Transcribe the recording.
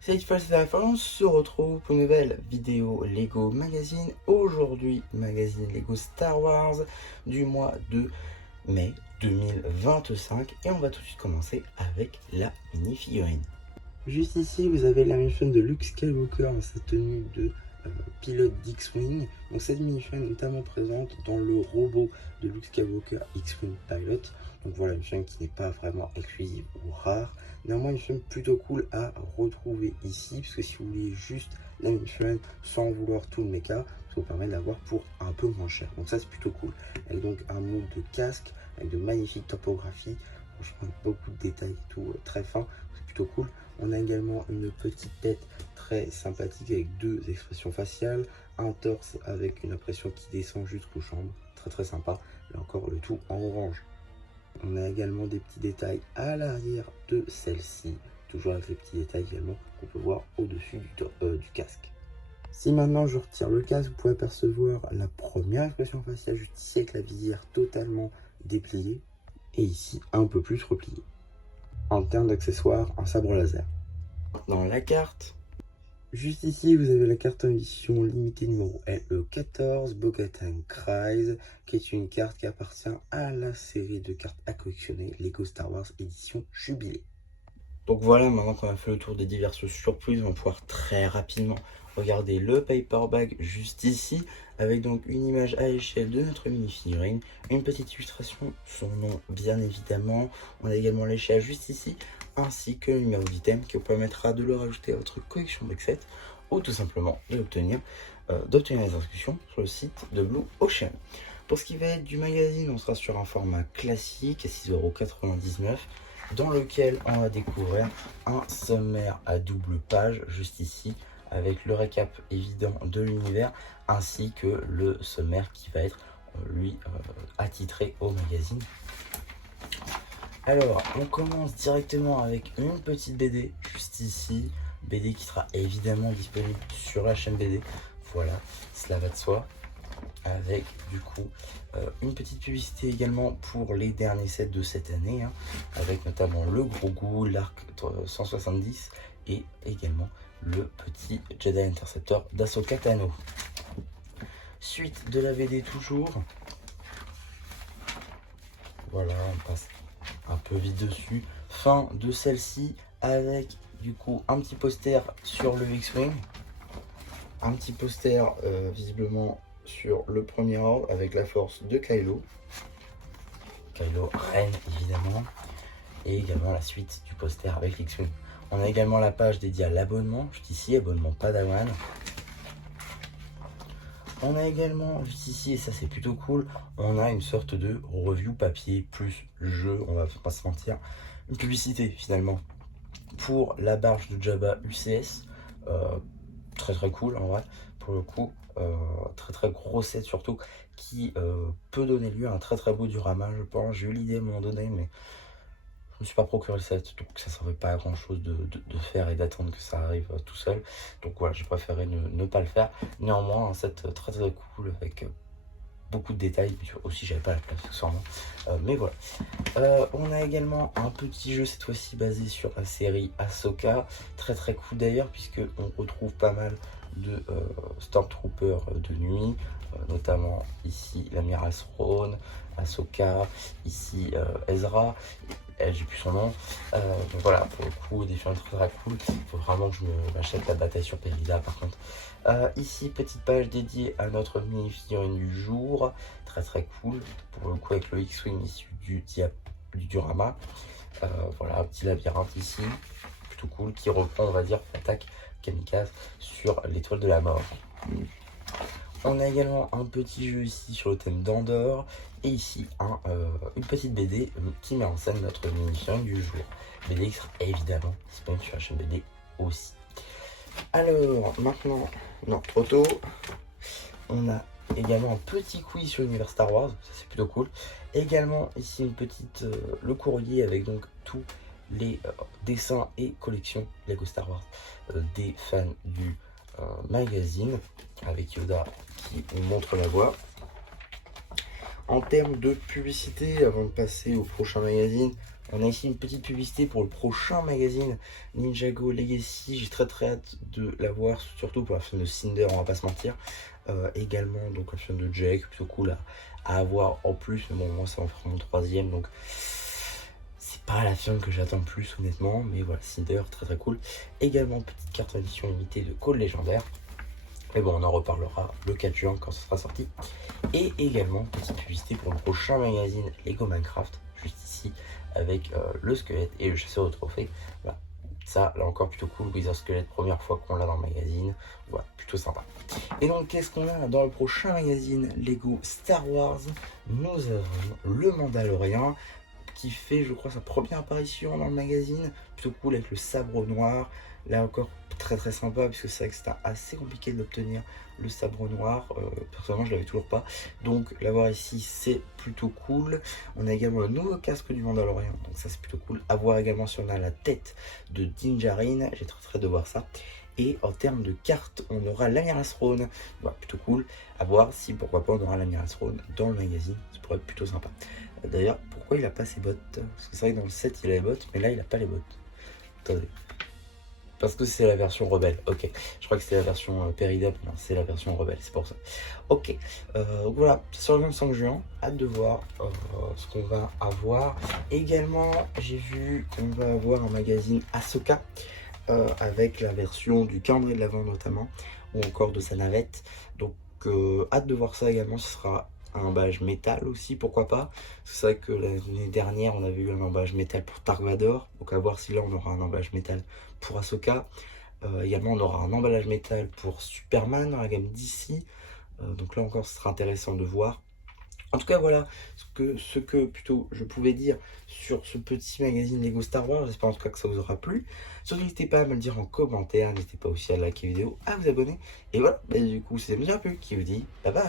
Cette fois c'est la fin, on se retrouve pour une nouvelle vidéo Lego Magazine. Aujourd'hui, magazine Lego Star Wars du mois de mai 2025. Et on va tout de suite commencer avec la mini-figurine. Juste ici, vous avez la mini-figurine de Luke Skywalker dans sa tenue de pilote d'X-Wing. Donc cette mini-figurine est notamment présente dans le robot de Luke Skywalker X-Wing Pilot. Donc voilà, une figurine qui n'est pas vraiment exclusive ou rare. Néanmoins, une figurine plutôt cool à retrouver ici, parce que si vous voulez juste la mini-figurine sans vouloir tout le mecha, ça vous permet de l'avoir pour un peu moins cher. Donc ça, c'est plutôt cool. Avec donc un mode de casque, avec de magnifiques topographies, franchement beaucoup de détails et tout, très fin, c'est plutôt cool. On a également une petite tête très sympathique avec deux expressions faciales, un torse avec une impression qui descend jusqu'aux jambes, très sympa, là encore le tout en orange. On a également des petits détails à l'arrière de celle-ci, toujours avec les petits détails également qu'on peut voir au-dessus du casque. Si maintenant je retire le casque, vous pouvez apercevoir la première expression faciale juste ici avec la visière totalement dépliée et ici un peu plus repliée. En termes d'accessoires, un sabre laser. Maintenant la carte. Juste ici, vous avez la carte en édition limitée numéro LE14, Bo-Katan Kryze, qui est une carte qui appartient à la série de cartes à collectionner Lego Star Wars édition Jubilé. Donc voilà, maintenant qu'on a fait le tour des diverses surprises, on va pouvoir très rapidement regarder le paper bag juste ici, avec donc une image à l'échelle de notre mini-figurine, une petite illustration, son nom bien évidemment. On a également l'échelle juste ici, ainsi que le numéro d'item qui vous permettra de le rajouter à votre collection box-set ou tout simplement d'obtenir les inscriptions sur le site de Blue Ocean. Pour ce qui va être du magazine, on sera sur un format classique à 6,99 € dans lequel on va découvrir un sommaire à double page juste ici avec le récap évident de l'univers ainsi que le sommaire qui va être lui attitré au magazine. Alors, on commence directement avec une petite BD, juste ici. BD qui sera évidemment disponible sur la chaîne BD. Voilà, cela va de soi. Avec du coup une petite publicité également pour les derniers sets de cette année. Avec notamment le Grogu, l'arc 170 et également le petit Jedi Interceptor d'Ahsoka Tano. Suite de la BD toujours. Voilà, on passe un peu vite dessus. Fin de celle-ci avec du coup un petit poster sur le X-Wing, un petit poster visiblement sur le premier ordre avec la force de Kylo Ren évidemment, et également la suite du poster avec l'X-Wing. On a également la page dédiée à l'abonnement, juste ici, abonnement Padawan. On a également, juste ici, et ça c'est plutôt cool, on a une sorte de review papier plus jeu, on va pas se mentir, une publicité finalement pour la barge de Jabba UCS, très cool en vrai, pour le coup, très gros set surtout, qui peut donner lieu à un très beau diorama je pense. J'ai eu l'idée à un moment donné, mais je me suis pas procuré le set, donc ça ne servait pas à grand chose de faire et d'attendre que ça arrive tout seul. Donc voilà, j'ai préféré ne pas le faire. Néanmoins, un set très cool avec beaucoup de détails. Aussi, j'avais pas la place, accessoirement. Mais voilà. On a également un petit jeu cette fois-ci basé sur la série Ahsoka. Très cool d'ailleurs, puisque on retrouve pas mal de Stormtroopers de nuit. Notamment ici l'amiral Thrawn, Ahsoka, ici Ezra. J'ai plus son nom. Donc voilà, pour le coup, des films très cool. Il faut vraiment que je m'achète la bataille sur Périda par contre. Ici, petite page dédiée à notre mini-figurine du jour. Très cool. Pour le coup, avec le X-Wing issu du diorama. Voilà, un petit labyrinthe ici. Plutôt cool. Qui reprend, on va dire, l'attaque kamikaze sur l'étoile de la mort. On a également un petit jeu ici sur le thème d'Andorre. Et ici, une petite BD qui met en scène notre mini-figurine du jour. BD qui sera évidemment disponible sur la chaîne BD aussi. Alors, maintenant, non, trop tôt. On a également un petit quiz sur l'univers Star Wars. Ça, c'est plutôt cool. Également, ici, une petite, le courrier avec donc tous les dessins et collections Lego Star Wars des fans du magazine, avec Yoda qui nous montre la voie. En termes de publicité, avant de passer au prochain magazine, on a ici une petite publicité pour le prochain magazine Ninjago Legacy. J'ai très hâte de la voir, surtout pour la fin de Cinder, on va pas se mentir. Également donc la fin de Jake, plutôt cool à avoir en plus. Mais bon, moi ça en fera mon troisième, donc c'est pas la film que j'attends plus honnêtement. Mais voilà, Cinder, très cool. Également petite carte édition limitée de Code légendaire. Mais bon, on en reparlera le 4 juin quand ce sera sorti. Et également, petite publicité pour le prochain magazine Lego Minecraft, juste ici, avec le squelette et le chasseur de trophées. Voilà. Ça, là encore, plutôt cool. Wither Squelette, première fois qu'on l'a dans le magazine. Voilà, plutôt sympa. Et donc, qu'est-ce qu'on a dans le prochain magazine Lego Star Wars? Nous avons le Mandalorian, qui fait, je crois, sa première apparition dans le magazine. Plutôt cool avec le sabre noir. Là encore, très sympa, parce que c'est vrai que c'était assez compliqué d'obtenir le sabre noir. Personnellement, je l'avais toujours pas. Donc, l'avoir ici, c'est plutôt cool. On a également le nouveau casque du Mandalorian. Donc, ça, c'est plutôt cool. À voir également si on a la tête de Din Djarin. J'ai très de voir ça. Et en termes de cartes, on aura l'Amiral Throne. Voilà, plutôt cool. À voir si, pourquoi pas, on aura l'Amiral Throne dans le magazine. Ça pourrait être plutôt sympa. D'ailleurs, pourquoi il a pas ses bottes? Parce que c'est vrai que dans le set, il a les bottes, mais là, il a pas les bottes. Attendez. Parce que c'est la version rebelle, ok. Je crois que c'était la version Peridot, non, c'est la version rebelle, c'est pour ça. Ok, voilà, sur le 25 juin, hâte de voir ce qu'on va avoir. Également, j'ai vu qu'on va avoir un magazine Ahsoka, avec la version du calendrier de l'Avent notamment, ou encore de sa navette. Donc, hâte de voir ça également, ce sera un emballage métal aussi, pourquoi pas. C'est vrai que l'année dernière, on avait eu un emballage métal pour Dark Vador, donc à voir si là on aura un emballage métal pour Ahsoka. Également, on aura un emballage métal pour Superman dans la gamme DC. Donc là encore, ce sera intéressant de voir. En tout cas, voilà ce que plutôt je pouvais dire sur ce petit magazine Lego Star Wars. J'espère en tout cas que ça vous aura plu. Surtout, n'hésitez pas à me le dire en commentaire. N'hésitez pas aussi à liker la vidéo, à vous abonner. Et voilà, bah, du coup, c'est déjà plus qui vous dit bye bye.